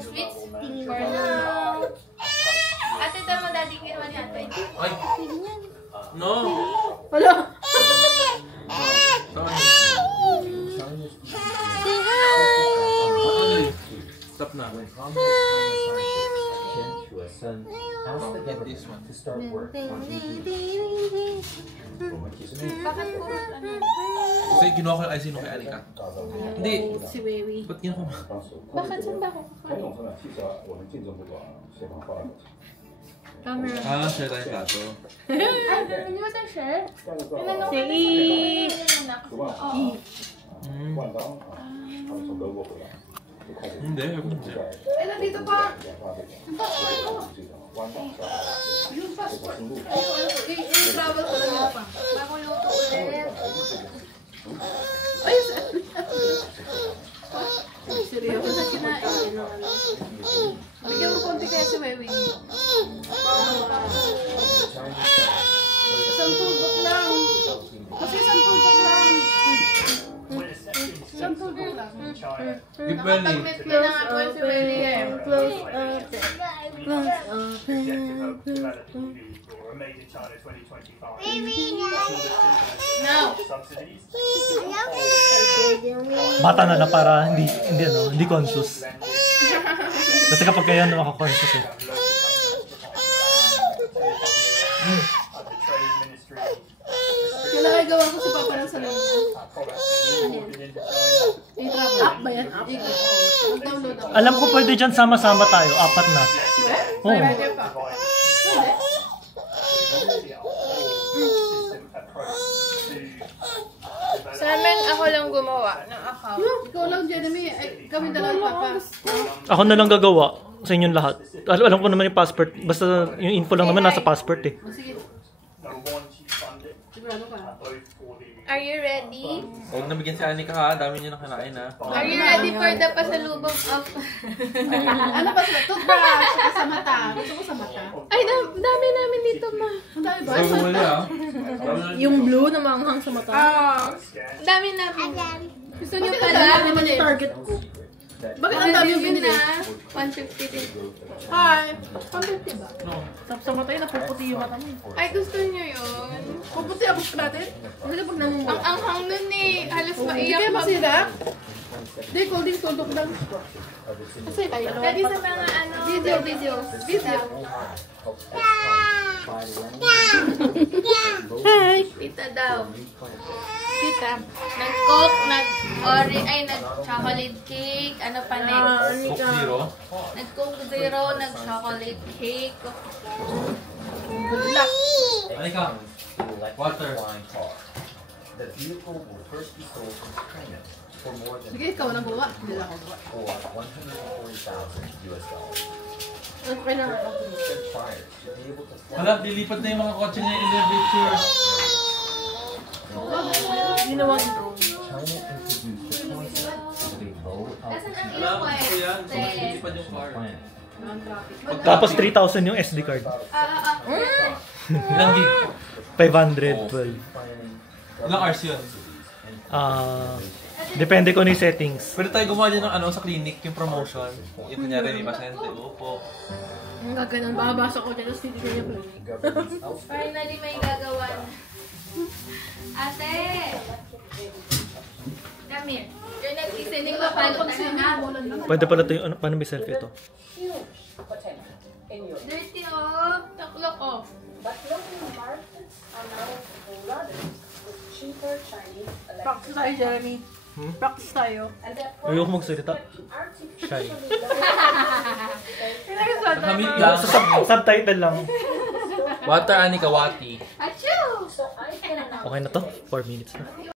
Sweets. Ate, tama daddy kinuha niya. Ay! No! Wala! Stop na. Get this one. Bakit puro ano? Kasi ginawa ko yung IC nung kay Anika. Hindi. Si Wewe. Ba't ginawa ko? Bakit saan ba ako? Camera. Ah, share tayo plato. Ay, ganun yung sa share? Hindi. Ay, nandito pa! Yung passport ko! Yung passport! Yung travel ko lang pa. Bago luto ulit. Ay, seryoso na kinain. Bigyan mo konti kaya si Wewe. Isang tuldok lang. Kasi isang tuldok lang. Isang tuldok lang. Nakapag-met ko na nga po si Wewe eh. Close up. Close up. No! Bata na para hindi conscious. Kasi kapag kaya makaka-conscious eh. Kailangan gawa ko si Papa ng salon niya. App ba yan? App? Mag-download ako. Alam ko pwede dyan sama-sama tayo. 4 na. Oo. Pwede pa. Sa amin, ako lang gumawa ng account. Ikaw lang, Jeremy. Ay, kami dalawa Papa. Ako na lang gagawa sa inyong lahat. Alam ko naman yung passport. Basta yung info lang naman nasa passport eh. Sige. Sigurado ka. Are you ready? Huwag nabigyan si Anika ha. Dami niya na kinain ha. Are you ready for the pasalubong of... Ano ba sila? Toothbrush! Sa mata. Gusto ko sa mata. Ay, dami namin dito, ma. Ang dami ba? So, muli ha. Yung blue na manghang sa mata. Dami namin. Gusto niyo Bakit ang pala? dami naman yung target ko? Bakit ang dami yung binili? 150 din. Hi! 150 ba? Tapos sa mata yun, napuputi yung mata niya. Ay, gusto niyo yun? Puputi ako sa natin? Hindi pag namumula. Ang anghang nun eh. Halos Hindi maiyak kaya pa. masira? Hindi, cold cold lang. Kasi tayo naman. Ready sa mga ano? Video. Hi! Tita daw. Tita. Nag-coke, nag-chocolate cake, ano pa next? Coke Zero. Nag-coke zero, nag-chocolate cake. Good luck! Anika. Water. The vehicle will first be sold from China for more than Sige, ikaw nang gawa. Hindi lang ako gawa. or $140,000. Ano kailangan ako? Said buyers should be able to fly Hala, lilipat na yung mga kotse niya in the future. Ginawa ito. China introduced the concept of a low Asan ang Alam iyong ko yan. wife? So, lilipad yung car. planet. Tapos 3,000 yung SD card. Ilang gig? 512. Ilang hours yun? Depende ko na yung settings. Pwede tayo gumawa din ng ano sa clinic, yung promotion. Yung kunyari may pasyente, upo. Ang gaganon. Babasa ko dyan. Tapos titignan niya pa. Finally, may gagawa na. Ate! Come here. You're nag-isinig pa paano na. Pwede pala ito yung paano may selfie ito. Dirty oh. Taklok oh. Practice tayo, Jeremy. Practice tayo. Ayoko magsalita. Shy. Nakamit lang. Subtitle lang. Water Anika Wati. Achoo! Okay na to? 4 minutes na.